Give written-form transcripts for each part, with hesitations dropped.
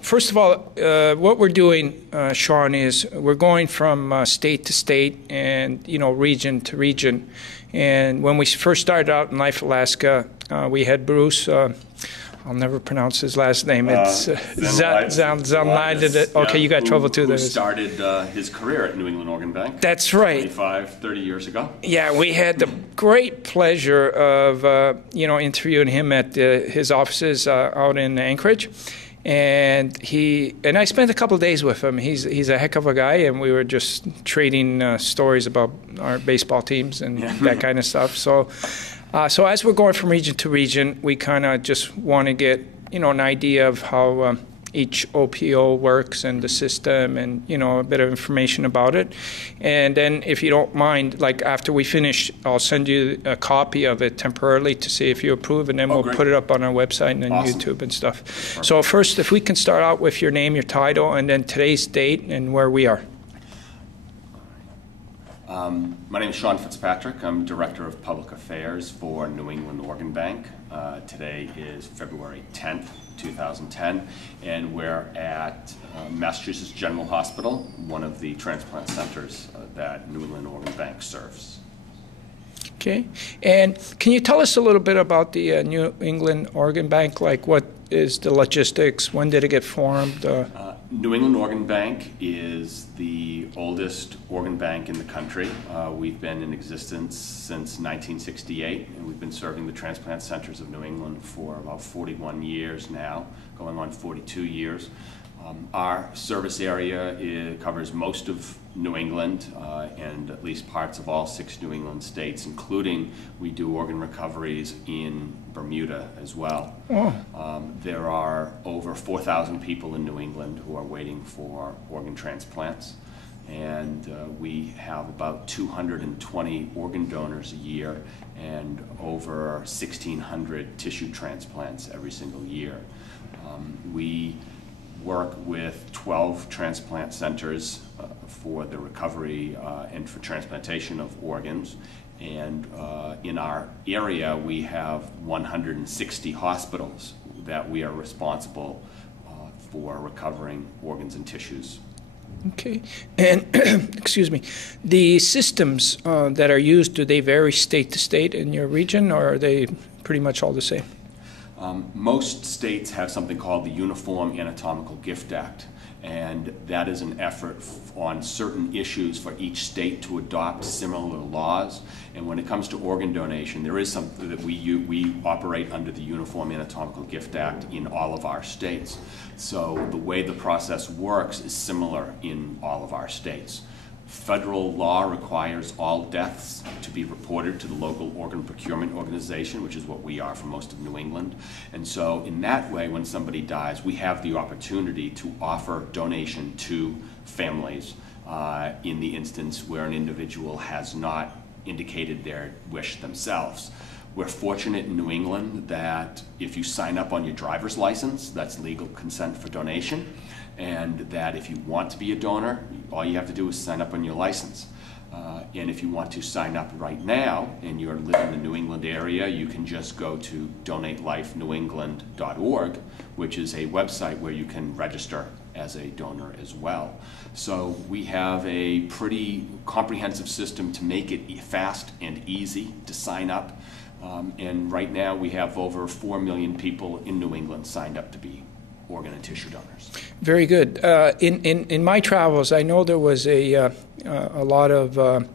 First of all, what we're doing, Sean, is we're going from state to state and, region to region. And when we first started out in Life, Alaska, we had Bruce, I'll never pronounce his last name. It's Zanlide. Okay, you got trouble too. Who started his career at New England Organ Bank. That's right. 30 years ago. Yeah, we had the great pleasure of, interviewing him at his offices out in Anchorage. And I spent a couple of days with him. He's a heck of a guy, and we were just trading stories about our baseball teams and that kind of stuff. So as we're going from region to region, we kind of just want to get an idea of how each OPO works and the system, and a bit of information about it. And then, if you don't mind, like after we finish, I'll send you a copy of it temporarily to see if you approve, and then we'll put it up on our website and then YouTube and stuff. Perfect. So first, if we can start out with your name, your title, and then today's date and where we are. My name is Sean Fitzpatrick. I'm Director of Public Affairs for New England Organ Bank. Today is February 10th, 2010, and we're at Massachusetts General Hospital, one of the transplant centers that New England Organ Bank serves. Okay, and can you tell us a little bit about the New England Organ Bank? Like, what is the logistics? When did it get formed? New England Organ Bank is the oldest organ bank in the country. We've been in existence since 1968, and we've been serving the transplant centers of New England for about 41 years now, going on 42 years. Our service area covers most of New England and at least parts of all 6 New England states, including we do organ recoveries in Bermuda as well. There are over 4,000 people in New England who are waiting for organ transplants, and we have about 220 organ donors a year and over 1,600 tissue transplants every single year. We work with 12 transplant centers for the recovery and for transplantation of organs. And in our area, we have 160 hospitals that we are responsible for recovering organs and tissues. Okay. And, excuse me, the systems that are used, do they vary state to state in your region, or are they pretty much all the same? Most states have something called the Uniform Anatomical Gift Act, and that is an effort on certain issues for each state to adopt similar laws. And when it comes to organ donation, there is something that we operate under the Uniform Anatomical Gift Act in all of our states. So the way the process works is similar in all of our states. Federal law requires all deaths to be reported to the local organ procurement organization, which is what we are for most of New England. And so in that way, when somebody dies, we have the opportunity to offer donation to families in the instance where an individual has not indicated their wish themselves. We're fortunate in New England that if you sign up on your driver's license, that's legal consent for donation, and that if you want to be a donor, all you have to do is sign up on your license. And if you want to sign up right now and you're living in the New England area, you can just go to donatelifenewengland.org, which is a website where you can register as a donor as well. So we have a pretty comprehensive system to make it fast and easy to sign up. And right now we have over 4 million people in New England signed up to be organ and tissue donors. Very good. In my travels, I know there was a lot of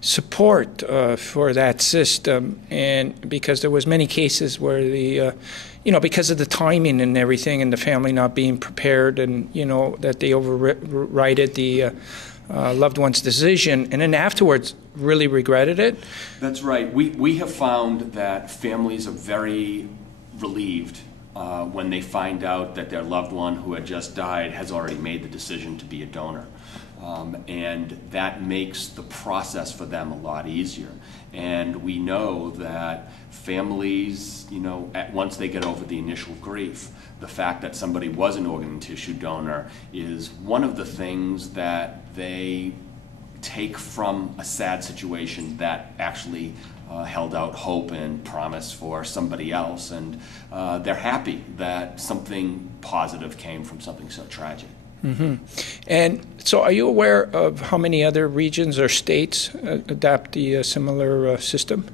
support for that system, and because there was many cases where the because of the timing and everything, and the family not being prepared, and that they overrided the loved one's decision, and then afterwards really regretted it. That's right. We have found that families are very relieved when they find out that their loved one who had just died has already made the decision to be a donor. And that makes the process for them a lot easier. And we know that families, once they get over the initial grief, the fact that somebody was an organ and tissue donor is one of the things that they take from a sad situation that actually held out hope and promise for somebody else, and they're happy that something positive came from something so tragic. Mm-hmm. And so are you aware of how many other regions or states adopt the similar system?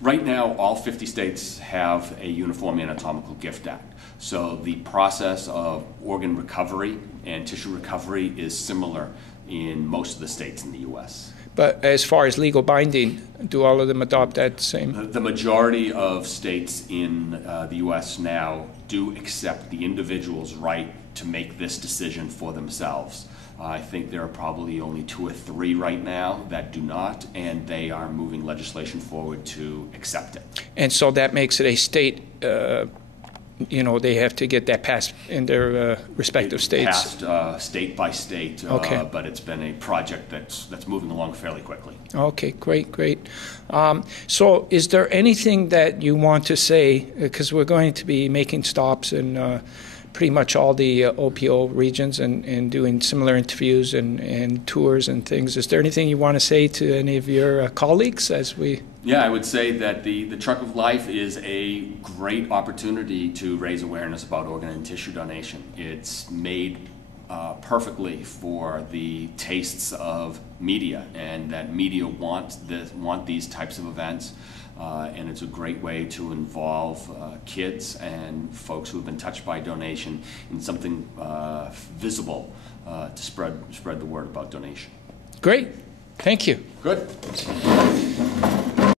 Right now, all 50 states have a Uniform Anatomical Gift Act. So the process of organ recovery and tissue recovery is similar in most of the states in the U.S. But as far as legal binding, do all of them adopt that same? The majority of states in the U.S. now do accept the individual's right to make this decision for themselves. I think there are probably only 2 or 3 right now that do not, and they are moving legislation forward to accept it. And so that makes it a state, they have to get that passed in their respective states. Passed state by state, okay. But it's been a project that's moving along fairly quickly. Okay, great. So is there anything that you want to say, because we're going to be making stops in pretty much all the OPO regions and doing similar interviews and tours and things. Is there anything you want to say to any of your colleagues as we... Yeah, I would say that the Truck of Life is a great opportunity to raise awareness about organ and tissue donation. It's made perfectly for the tastes of media, and that media want these types of events. And it's a great way to involve kids and folks who have been touched by donation in something visible to spread the word about donation. Great. Thank you. Good.